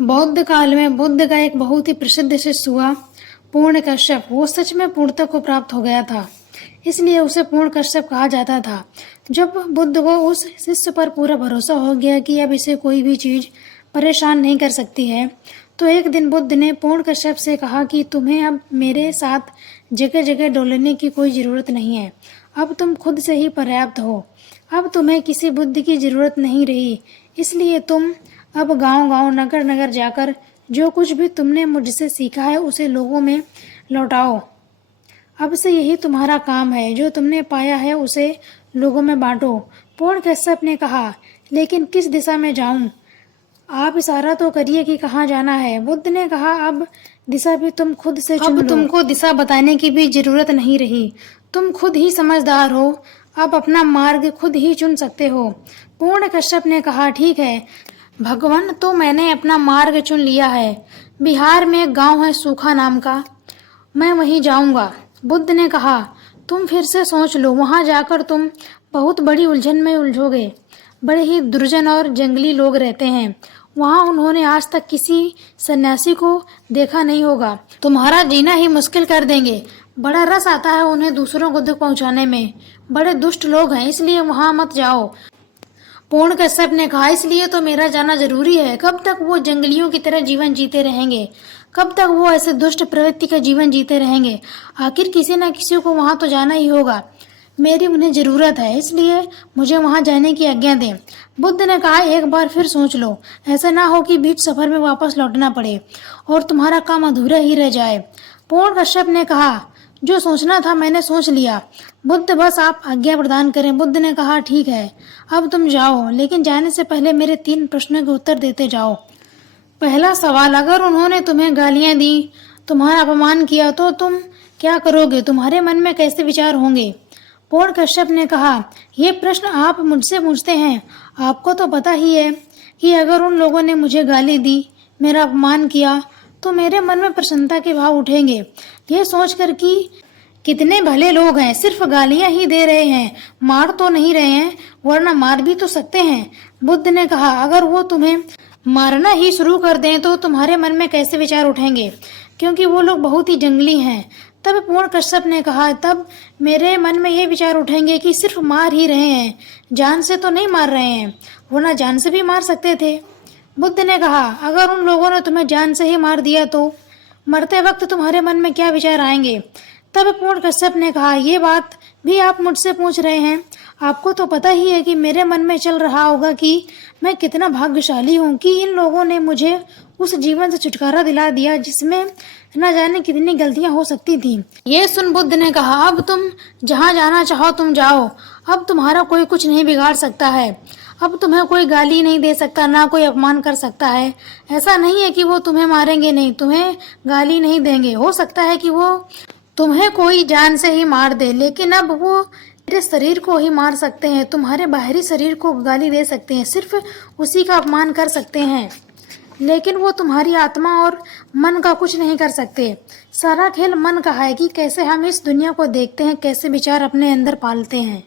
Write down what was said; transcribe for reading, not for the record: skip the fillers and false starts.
बौद्ध काल में बुद्ध का एक बहुत ही प्रसिद्ध शिष्य हुआ पूर्ण कश्यप। वो सच में पूर्णता को प्राप्त हो गया था, इसलिए उसे पूर्ण कश्यप कहा जाता था। जब बुद्ध को उस शिष्य पर पूरा भरोसा हो गया कि अब इसे कोई भी चीज़ परेशान नहीं कर सकती है, तो एक दिन बुद्ध ने पूर्ण कश्यप से कहा कि तुम्हें अब मेरे साथ जगह जगह डोलने की कोई ज़रूरत नहीं है। अब तुम खुद से ही पर्याप्त हो। अब तुम्हें किसी बुद्धि की ज़रूरत नहीं रही, इसलिए तुम अब गांव-गांव, नगर-नगर जाकर जो कुछ भी तुमने मुझसे सीखा है उसे लोगों में लौटाओ। अब से यही तुम्हारा काम है, जो तुमने पाया है उसे लोगों में बांटो। पूर्ण कश्यप ने कहा, लेकिन किस दिशा में जाऊं? आप इशारा तो करिए कि कहाँ जाना है। बुद्ध ने कहा, अब दिशा भी तुम खुद से चुन लो। अब तुमको दिशा बताने की भी जरूरत नहीं रही। तुम खुद ही समझदार हो, अब अपना मार्ग खुद ही चुन सकते हो। पूर्ण कश्यप ने कहा, ठीक है भगवान, तो मैंने अपना मार्ग चुन लिया है। बिहार में एक गांव है सूखा नाम का, मैं वहीं जाऊंगा। बुद्ध ने कहा, तुम फिर से सोच लो, वहां जाकर तुम बहुत बड़ी उलझन में उलझोगे। बड़े ही दुर्जन और जंगली लोग रहते हैं वहां। उन्होंने आज तक किसी सन्यासी को देखा नहीं होगा। तुम्हारा जीना ही मुश्किल कर देंगे। बड़ा रस आता है उन्हें दूसरों को दुख पहुंचाने में। बड़े दुष्ट लोग हैं, इसलिए वहां मत जाओ। पूर्ण कश्यप ने कहा, इसलिए तो मेरा जाना जरूरी है। कब तक वो जंगलियों की तरह जीवन जीते रहेंगे? कब तक वो ऐसे दुष्ट प्रवृत्ति का जीवन जीते रहेंगे? आखिर किसी न किसी को वहां तो जाना ही होगा। मेरी उन्हें जरूरत है, इसलिए मुझे वहां जाने की आज्ञा दें। बुद्ध ने कहा, एक बार फिर सोच लो, ऐसा ना हो कि बीच सफर में वापस लौटना पड़े और तुम्हारा काम अधूरा ही रह जाए। पूर्ण कश्यप ने कहा, जो सोचना था मैंने सोच लिया। बुद्ध, बस आप आज्ञा प्रदान करें। बुद्ध ने कहा, ठीक है, अब तुम जाओ, लेकिन जाने से पहले मेरे 3 प्रश्नों के उत्तर देते जाओ। पहला सवाल, अगर उन्होंने तुम्हें गालियां दी, तुम्हारा अपमान किया, तो तुम क्या करोगे? तुम्हारे मन में कैसे विचार होंगे? पूर्ण कश्यप ने कहा, ये प्रश्न आप मुझसे पूछते हैं। आपको तो पता ही है कि अगर उन लोगों ने मुझे गाली दी, मेरा अपमान किया, तो मेरे मन में प्रसन्नता के भाव उठेंगे। ये सोचकर कि कितने भले लोग हैं, सिर्फ गालियां ही दे रहे हैं, मार तो नहीं रहे हैं, वरना मार भी तो सकते हैं। बुद्ध ने कहा, अगर वो तुम्हें मारना ही शुरू कर दें तो तुम्हारे मन में कैसे विचार उठेंगे? क्योंकि वो लोग बहुत ही जंगली हैं। तब पूर्ण कश्यप ने कहा, तब मेरे मन में ये विचार उठेंगे कि सिर्फ मार ही रहे हैं, जान से तो नहीं मार रहे हैं, वरना जान से भी मार सकते थे। बुद्ध ने कहा, अगर उन लोगों ने तुम्हें जान से ही मार दिया तो मरते वक्त तुम्हारे मन में क्या विचार आएंगे? तब पूर्ण कश्यप ने कहा, ये बात भी आप मुझसे पूछ रहे हैं? आपको तो पता ही है कि मेरे मन में चल रहा होगा कि मैं कितना भाग्यशाली हूँ कि इन लोगों ने मुझे उस जीवन से छुटकारा दिला दिया जिसमें न जाने कितनी गलतियां हो सकती थी। ये सुन बुद्ध ने कहा, अब तुम जहाँ जाना चाहो तुम जाओ। अब तुम्हारा कोई कुछ नहीं बिगाड़ सकता है। अब तुम्हें कोई गाली नहीं दे सकता, ना कोई अपमान कर सकता है। ऐसा नहीं है कि वो तुम्हें मारेंगे नहीं, तुम्हें गाली नहीं देंगे। हो सकता है कि वो तुम्हें कोई जान से ही मार दे, लेकिन अब वो तेरे शरीर को ही मार सकते हैं। तुम्हारे बाहरी शरीर को गाली दे सकते हैं, सिर्फ उसी का अपमान कर सकते हैं, लेकिन वो तुम्हारी आत्मा और मन का कुछ नहीं कर सकते। सारा खेल मन का है कि कैसे हम इस दुनिया को देखते हैं, कैसे विचार अपने अंदर पालते हैं।